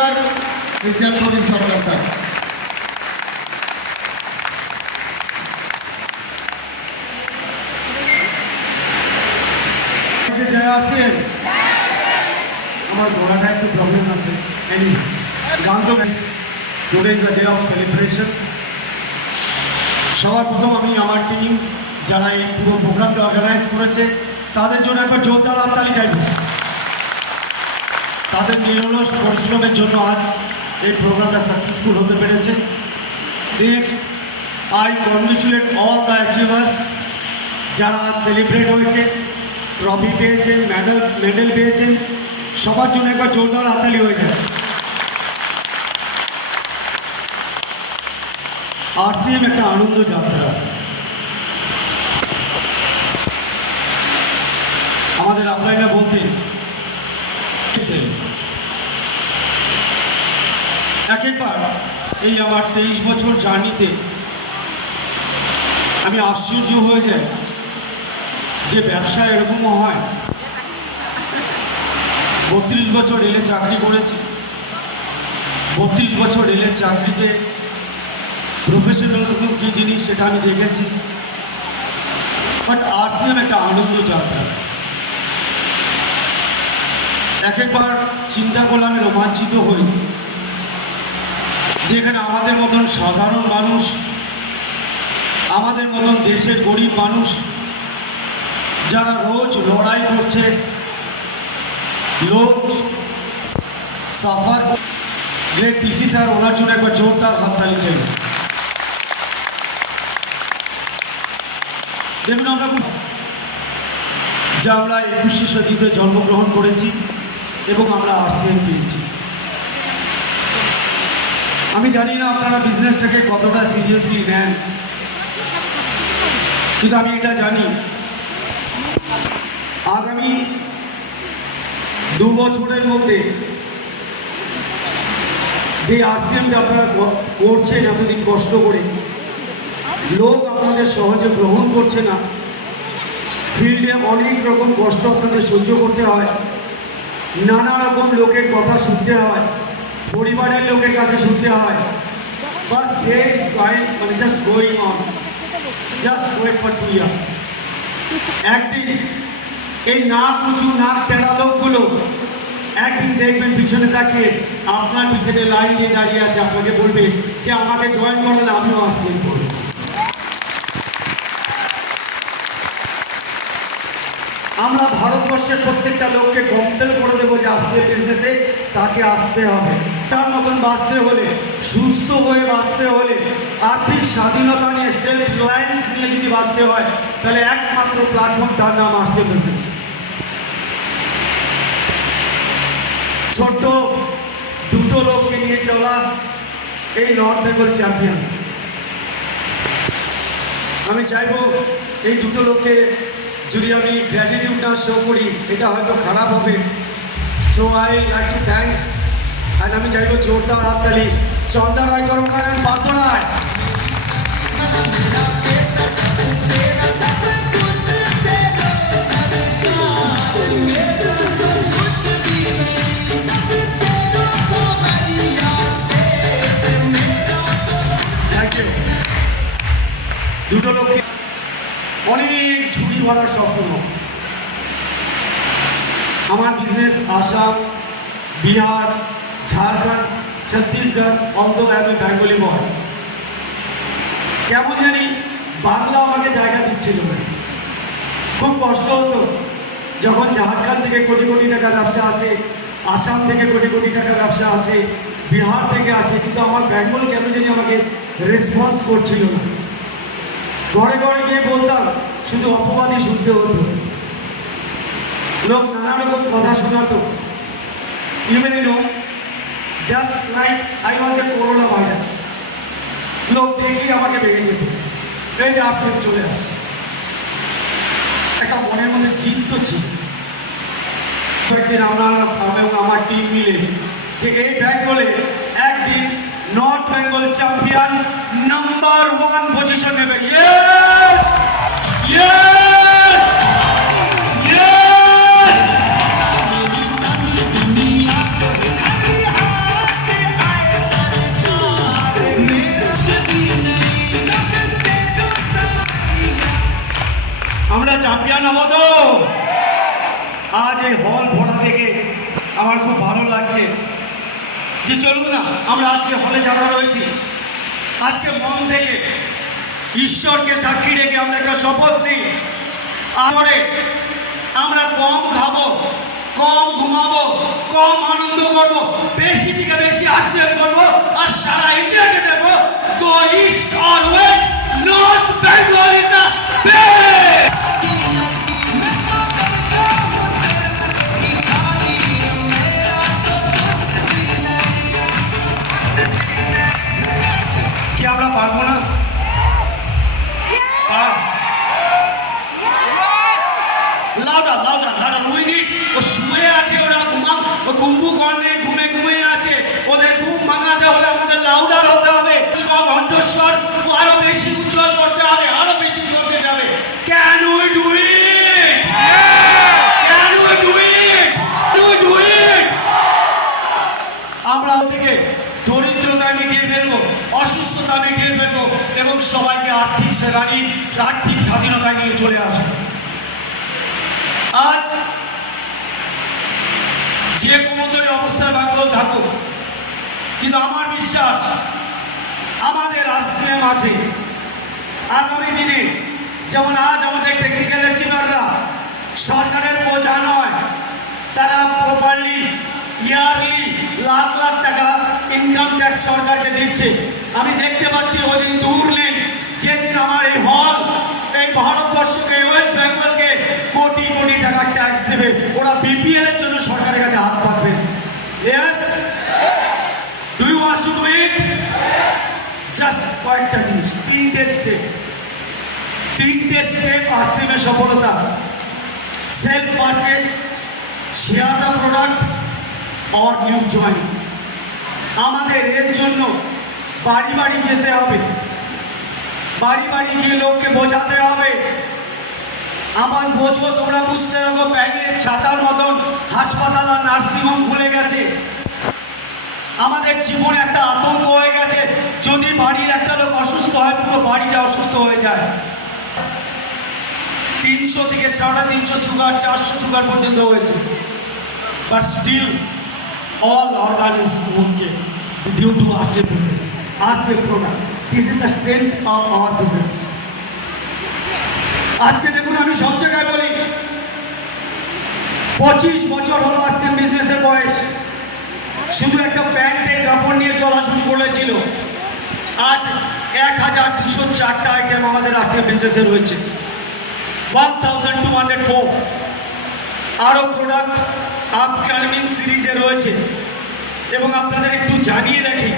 Sir mister Pradip Sarkar sir আমার ঘোড়াটা একটু প্রবলেম আছে। এনি গান তো today is the day of celebration সবার প্রথম আমি আমার টিম যারা এই পুরো প্রোগ্রামটা অর্গানাইজ করেছে তাদের জন্য একবার জোরদার হাততালি চাইব তাদের নিরলস পরিশ্রমের জন্য আজ এই প্রোগ্রামটা সাকসেসফুল হতে পেরেছে। Next I congratulate all the achievers যারা আজ সেলিব্রেট হয়েছে। ট্রফি পেয়েছেন মেডেল মেডেল পেয়েছেন। সবার জন্য একবার জোরদার হাতালি হয়ে যায়। আরসিএম একটা আনন্দ যাত্রা। আমাদের আপনারা বলতেন এক একবার এই আমার তেইশ বছর জার্নিতে আমি আশ্চর্য হয়ে যাই যে ব্যবসা এরকমও হয়। বত্রিশ বছর রেলে চাকরি করেছি। বত্রিশ বছর রেলের চাকরিতে প্রফেশনালিজম কী জিনিস সেটা আমি দেখেছি। বাট আরসিএম একটা আনন্দ যাত্রা। এক একবার চিন্তা করলে আমি রোমাঞ্চিত হই। যেখানে আমাদের মতন সাধারণ মানুষ, আমাদের মতন দেশের গরিব মানুষ, যারা রোজ লড়াই করছে, লোক সাফার গ্রেট পিসি স্যার ওনার জন্য একবার জোরদার হাততালি চাই দেখুন আমরা যা আমরা একুশে শতাব্দীতে জন্মগ্রহণ করেছি এবং আমরা আরসিএম পেয়েছি। আমি জানি না আপনারা বিজনেসটাকে কতটা সিরিয়াসলি নেন। কিন্তু আমি এটা জানি। আগামী দু বছরের মধ্যে যে আরসিএমটা আপনারা করছেন এতদিন কষ্ট করে, লোক আপনাদের সহজে গ্রহণ করছে না। ফিল্ডে অনেক রকম কষ্ট আপনাদের সহ্য করতে হয়। নানা রকম লোকের কথা শুনতে হয়। পরিবারের লোকের কাছে শুনতে হয়। বাস মানে জাস্ট গোয়িং অন জাস্ট একদিন এই নাক উঁচু, নাক টেরা লোকগুলো একদিন দেখবেন পিছনে তাকিয়ে আপনার পিছনে লাইন দিয়ে দাঁড়িয়ে আছে, আপনাকে বলবে যে আমাকে জয়েন করেন আমিও আসছি আমরা ভারতবর্ষের প্রত্যেকটা লোককে কম্পেল করে দেবো যে আসছে বিজনেসে তাকে আসতে হবে। তার মতন বাঁচতে হলে, সুস্থ হয়ে বাঁচতে হলে, আর্থিক স্বাধীনতা নিয়ে সেলফ রিলায়েন্স নিয়ে যদি বাঁচতে হয়, তাহলে একমাত্র প্ল্যাটফর্ম তার নাম আসছে বিজনেস ছোট্ট দুটো লোককে নিয়ে চলা এই নর্থ বেঙ্গল চ্যাম্পিয়ন আমি চাইব এই দুটো লোককে যদি আমি গ্র্যাটিটিউড না শো করি, এটা হয়তো খারাপ হবে। So I like to thanks and আমি চাইব জোরদার হাততালি চন্দা রায় করম রায়। থ্যাংক দুটো লোককে অনেক ঝুড়ি ভরা স্বপ্ন। আমার বিজনেস আসাম, বিহার ঝাড়খণ্ড, ছত্তিশগড় অন্ত আমি বেঙ্গলি বয় কেমন জানি বাংলা আমাকে জায়গা দিচ্ছিল না। খুব কষ্ট হতো যখন ঝাড়খণ্ড থেকে কোটি কোটি টাকা ব্যবসা আসে, আসাম থেকে কোটি কোটি টাকা ব্যবসা আসে, বিহার থেকে আসে, কিন্তু আমার বেঙ্গল কেন জানি আমাকে রেসপন্স করছিল না। ঘরে ঘরে গিয়ে বলতাম, শুধু অপবাদই শুনতে হতো। লোক নানা রকম কথা শোনাতো। Even you know just like I was a corona virus লোক দেখলেই আমাকে ভেঙে যেত। এই যে আসছে, চলে আসছে। একটা মনের মধ্যে চিত্ত ছিল। একদিন আমরা এবং আমার টিম মিলে যে এই বেঙ্গলে একদিন north Bengal champion number one position নেবে। Yes! Yes! চ্যাম্পিয়ন হব তো আজ এই হল ভরা দেখে আমার খুব ভালো লাগছে। যে চলুন না, আমরা আজকে হলে যারা রয়েছি, আজকে মন থেকে ঈশ্বরকে সাক্ষী রেখে আমরা একটা শপথ নিই। আমরে আমরা কম খাব, কম ঘুমাবো, কম আনন্দ করব, বেশি থেকে বেশি আশ্চর্য করব, আর সারা ইন্ডিয়াকে দেবো go east or west, north Bengal in ও শুয়ে আছে ওরা ও ঘুমে আছে। ওদের ঘুম ভাঙাতে হলে আমাদের লাউডার হতে হবে। সব আরও বেশি উজ্জ্বল করতে হবে, আরও বেশি চলতে যাবে। ক্যান উই ডু আমরা ওদিকে দরিদ্রতা মিটিয়ে ফেলব, অসুস্থতা মিটিয়ে ফেলব এবং সবাইকে আর্থিক সেবানি, আর্থিক স্বাধীনতা নিয়ে চলে আসব। আজ যে কোনোতই অবস্থায় বাংলো থাকুক। কিন্তু আমার বিশ্বাস, আমাদের আরসিএম আছে। আগামী দিনে যেমন আজ আমাদের টেকনিক্যাল ইঞ্জিনিয়াররা সরকারের বোঝা নয়, তারা প্রপারলি ইয়ারলি লাখ লাখ টাকা ইনকাম ট্যাক্স সরকারকে দিচ্ছে। আমি দেখতে পাচ্ছি ওদিন দূর নেই যেদিন আমার এই হল এই ভারতবর্ষকে ওয়েস্ট বেঙ্গলকে কোটি কোটি টাকার ট্যাক্স দেবে ওরা বিপিএল এর জন্য সরকারের কাছে হাত পাতবে। Yes do you want to do just কয়েকটা জিনিস। তিনটে স্টেপ তিনটে স্টেপ আরসিএমের সফলতা। Self purchase share the product or new joining আমাদের এর জন্য বাড়ি বাড়ি যেতে হবে। বাড়ি বাড়ি গিয়ে লোককে বোঝাতে হবে। আমার বোঝো তোমরা বুঝতে হবে ব্যাগের ছাতার মতন হাসপাতাল আর নার্সিংহোম খুলে গেছে আমাদের জীবনে একটা আতঙ্ক হয়ে গেছে যদি বাড়ির একটা লোক অসুস্থ হয় পুরো বাড়িটা অসুস্থ হয়ে যায় তিনশো থেকে সাড়ে তিনশো সুগার চারশো সুগার পর্যন্ত হয়েছে but still all organ is okay due to our business, our product. This is the strength of our business. আজকে দেখুন আমি সব জায়গায় বলি, পঁচিশ বছর হলো আরসিএম বিজনেসের বয়স। শুধু একটা প্যান্টের কাপড় নিয়ে চলা শুরু করেছিল আজ এক হাজার দুশো চারটা আইটেম আমাদের আরসিএম বিজনেসে রয়েছে। One thousand two hundred four আরও প্রোডাক্ট আপকামিং সিরিজে রয়েছে। এবং আপনাদের একটু জানিয়ে রাখি,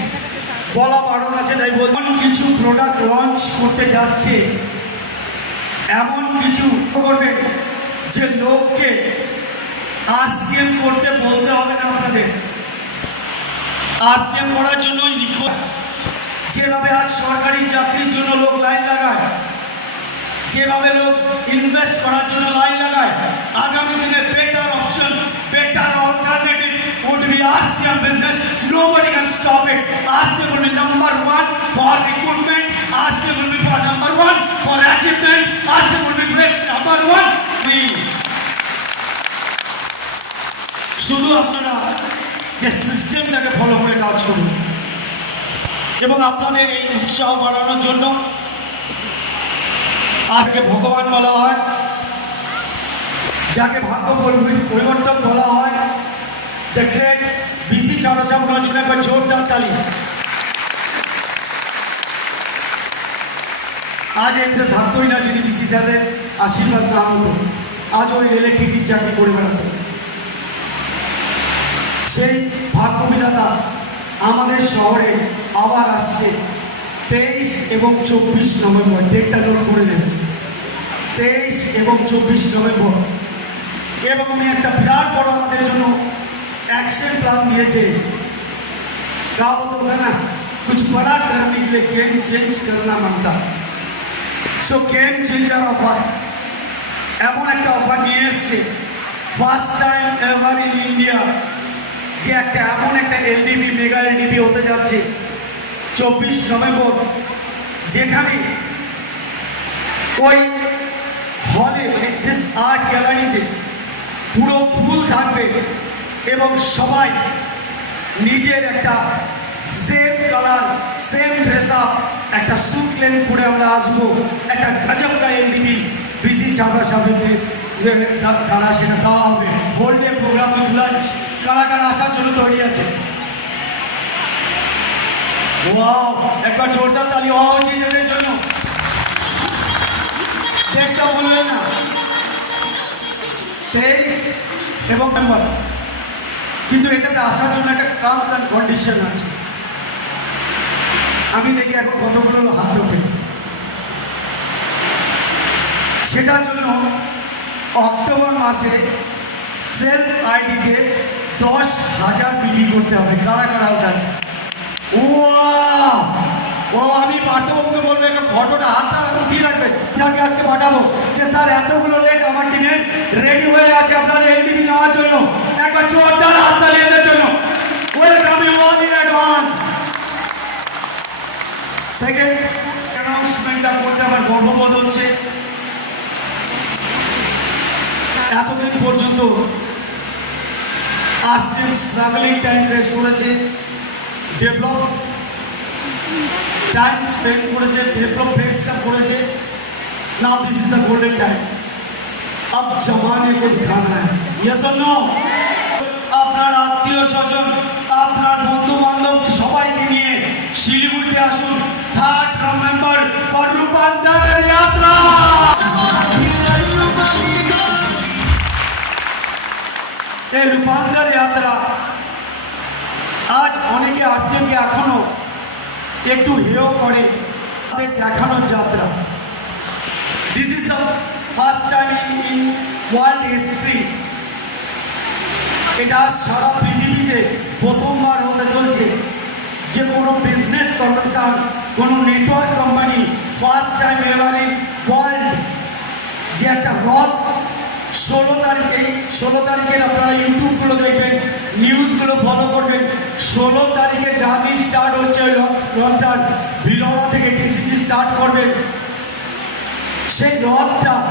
বলা বারণ আছে, তাই বলুন কিছু প্রোডাক্ট লঞ্চ করতে যাচ্ছে এমন কিছু করবে যে লোককে আরসিএম করতে বলতে হবে না আপনাদের আরসিএম করার জন্য যেভাবে আজ সরকারি চাকরির জন্য লোক লাইন লাগায়, যেভাবে লোক ইনভেস্ট করার জন্য লাইন লাগায়, আগামী দিনে better option better alternative would be RCM business. Nobody can stop it. RCM will be number one. RCM will be for number one for achievement. RCM will be great number one. শুধু আপনারা যে সিস্টেমটাকে follow করে কাজ করুন এবং আপনাদের এই উৎসাহ বাড়ানোর জন্য আজকে ভগবান বলা হয়, যাকে ভাগ্য পরি- পরিবর্তন বলা হয় দ্য গ্রেট বিসি চাওড়া সাহেব নজরুল একবার জোরদার তালি আজ এতে থাকতোই না যদি বিসি স্যারের আশীর্বাদ না হতো আজ ওই রেলে টিকিট চাকরি করে বেড়াতো সেই ভাগ্য বিধাতা আমাদের শহরে আবার আসছে তেইশ এবং চব্বিশ নভেম্বর ডেটটা নোট করে নেবেন তেইশ এবং চব্বিশ নভেম্বর এবং উনি একটা বিরাট বড় আমাদের জন্য অ্যাকশন প্ল্যান দিয়েছে कहावत होता है ना कुछ बड़ा करने के लिए गेम चेंज करना मांगता সো গেম চেঞ্জার অফার এমন একটা অফার নিয়ে এসছে। First time ever in India যে একটা এমন একটা এলডিপি মেগা এলডিপি হতে যাচ্ছে। চব্বিশ নভেম্বর। যেখানে ওই হলে আর্ট গ্যালারিতে পুরো ফুল থাকবে এবং সবাই নিজের একটা same colour same dress up একটা স্যুট লেন পরে আমরা আসব, একটা গজব কা এলডিবি বিসি চাঁদা সাহেবকে তারা সেটা দেওয়া হবে। হোল্ডে প্রোগ্রাম লাঞ্চ কারা কারা আসার জন্য তৈরি আছে? ওয়াও একবার জোরদার তালি। হওয়া উচিত এদের জন্য। ডেটটা বলবেন না। তেইশ এবং কিন্তু এটাতে আসার জন্য একটা টার্মস অ্যান্ড কন্ডিশন আছে। আমি দেখি এখন কতগুলো হাত ওঠে সেটার জন্য অক্টোবর মাসে সেলফ আইডিতে দশ হাজার বিক্রি করতে হবে। কারা কারা উঠাচ্ছে? ওয়াও! ও, আমি পার্থবাবুকে বলব একটা ফটোটা হাতটা উঠিয়ে রাখবেন স্যারকে আজকে পাঠাবো যে, স্যার, এতগুলো লেট আমার টিমে রেডি হয়ে আছে আপনার এলডিবি নেওয়ার জন্য। একবার জোরদার হাতটা এদের জন্য। Welcome you all in advance second অ্যানাউন্সমেন্টটা করতে আমার গর্ববোধ হচ্ছে এতদিন পর্যন্ত আসিম স্ট্রাগলিং টাইম ফেস করেছে ডেভেলপ টাইম স্পেন্ড করেছে ডেভেলপ ফেসটা করেছে now this is the golden time अब जमाने को दिखाना है ये नो আপনার আত্মীয় স্বজন আপনার বন্ধু বান্ধব সবাইকে নিয়ে শিলিগুড়িতে আসুন। থার্ড নভেম্বর ফর রূপান্তর যাত্রা। এই রূপান্তর যাত্রা। আজ অনেকে আরসিএমকে এখনও একটু হেয় করে তাদের দেখানোর যাত্রা। This is the first time in world history এটা সারা পৃথিবীতে প্রথমবার হতে চলছে। যে কোনো বিজনেস কর্পোরেশন কোনো network company first time in world যে একটা রথ ষোলো তারিখে, ষোলো তারিখের আপনারা ইউটিউবগুলো দেখবেন নিউজগুলো ফলো করবেন। ষোলো তারিখে জার্নি স্টার্ট হচ্ছে ওই রথ- রথটা ভিলোড়া থেকে টিসিজি স্টার্ট করবেন সেই রথটা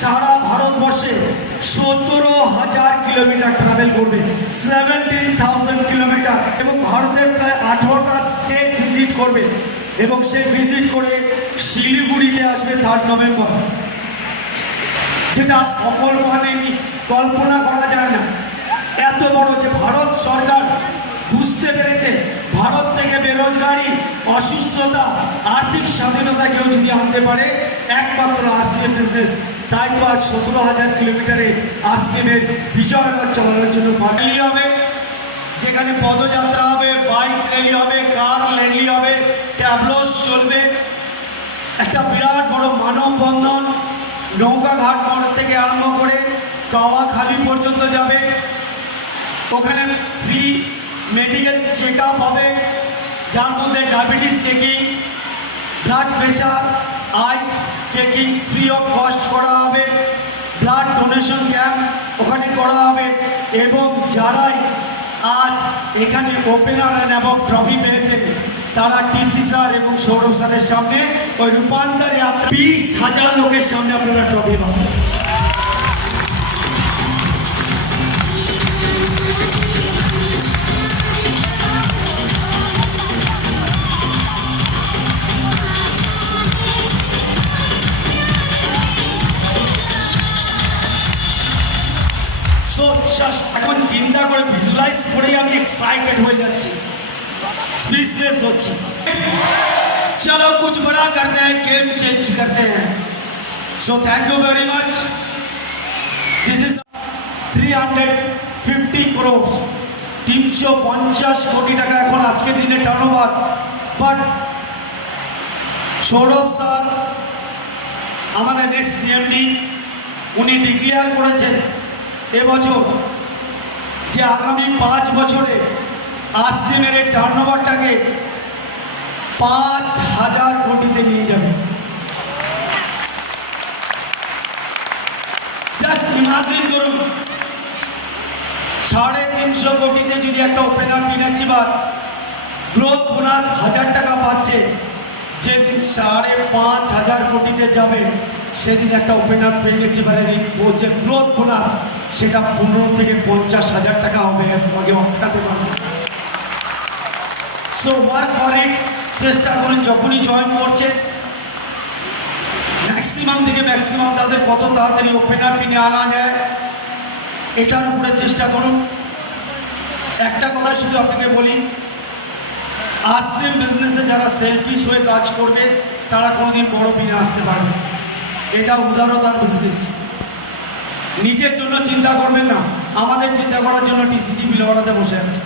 সারা ভারতবর্ষে সতেরো হাজার কিলোমিটার ট্রাভেল করবে সেভেন্টিন থাউজেন্ড কিলোমিটার। এবং ভারতের প্রায় আঠারোটা স্টেট ভিজিট করবে, এবং সে ভিজিট করে শিলিগুড়িতে আসবে থার্ড নভেম্বর যেটা অকল্পনীয় কল্পনা করা যায় না। এত বড় যে ভারত সরকার বুঝতে পেরেছে, ভারত থেকে বেরোজগারি, অসুস্থতা, আর্থিক স্বাধীনতা কেউ যদি আনতে পারে, একমাত্র আরসিএম বিজনেস তাই তো আজ সতেরো হাজার কিলোমিটারে আরসিএম এর বিজয় চালানোর জন্য র্যালি হবে যেখানে পদযাত্রা হবে, বাইক র্যালি হবে কার র্যালি হবে ট্যাবলোস চলবে। একটা বিরাট বড় মানববন্ধন নৌকাঘাট মোড় থেকে আরম্ভ করে কাওয়াখালি পর্যন্ত যাবে। ওখানে ফ্রি মেডিকেল চেক হবে। যার মধ্যে diabetes checking blood pressure eyes checking free of cost করা হবে। ব্লাড ডোনেশন ক্যাম্প ওখানে করা হবে। এবং যারাই আজ এখানে ওপেনার এবং ট্রফি পেয়েছে, তারা টিসি স্যার এবং সৌরভ স্যারের সামনে ওই রূপান্তর যাত্রা বিশ হাজার লোকের সামনে আপনারা ট্রফি পাবেন। চিন্তা করে ভিজুয়ালাইজ করেই আমি এক্সাইটেড হয়ে যাচ্ছি স্পিচলেস হচ্ছি चलो कुछ बड़ा करते हैं गेम चेंज करते हैं so thank you very much this is three hundred fifty crore তিনশো পঞ্চাশ কোটি টাকা এখন আজকের দিনে turnover but Sourav sir আমাদের নেক্সট সিএমডি উনি ডিক্লেয়ার করেছেন এবছর যে আগামী পাঁচ বছরে আরসিএমের এই পাঁচ হাজার কোটিতে নিয়ে যাবে। জাস্ট করুন সাড়ে তিনশো কোটিতে যদি একটা ওপেনার মিনাচ্ছি বা গ্রোথ বোনাস হাজার টাকা পাচ্ছে, যেদিন সাড়ে পাঁচ হাজার কোটিতে যাবে সেদিন একটা ওপেনার পেয়ে গেছি এবারে এই যে গ্রোথ বোনাস সেটা পনেরো থেকে পঞ্চাশ হাজার টাকা হবে, তোমাকে অটকাতে পারবে। সো ওয়ার্ক ফর চেষ্টা করুন, যখনই জয়েন করছে ম্যাক্সিমাম থেকে ম্যাক্সিমাম তাদের কত তাড়াতাড়ি ওপেনার পিনে আনা যায়, এটার উপরে চেষ্টা করুন। একটা কথা শুধু আপনাকে বলি আরসিএম বিজনেসে যারা সেলফিশ হয়ে কাজ করবে, তারা কোনোদিন বড় পিনে আসতে পারবে। এটা উদারতার বিজনেস নিজের জন্য চিন্তা করবেন না। আমাদের চিন্তা করার জন্য ডিসিসি বিলওয়াড়াতে বসে আছে।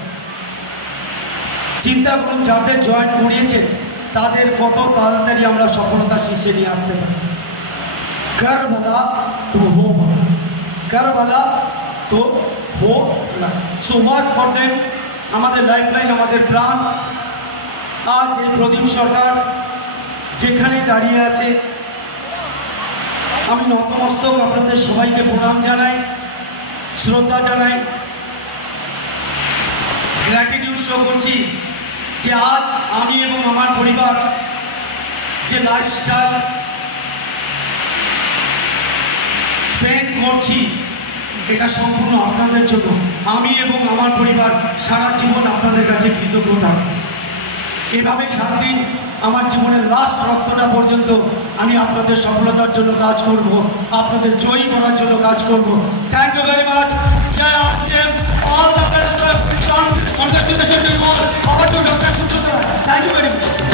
চিন্তা করুন, যাদের জয়েন করিয়েছে, তাদের কত তাড়াতাড়ি আমরা সফলতার শীর্ষে নিয়ে আসতে পারি। কর বলা তো হো বলা কর বলা তো হো বলা সো ওয়ার্ক ফর দেম আমাদের লাইফ লাইন আমাদের প্রাণ। আজ এই প্রদীপ সরকার যেখানে দাঁড়িয়ে আছে আমি নতমস্তক আপনাদের সবাইকে প্রণাম জানাই, শ্রদ্ধা জানাই। গ্র্যাটিটিউড শো করছি যে আজ আমি এবং আমার পরিবার যে লাইফস্টাইল স্পেন্ড করছি, এটা সম্পূর্ণ আপনাদের জন্য। আমি এবং আমার পরিবার সারা জীবন আপনাদের কাছে কৃতজ্ঞ থাকব এভাবে সাত দিন আমার জীবনের লাস্ট রক্তটা পর্যন্ত আমি আপনাদের সফলতার জন্য কাজ করব, আপনাদের জয়ী করার জন্য কাজ করব। Thank you very much Joy RCM all the best thank you very much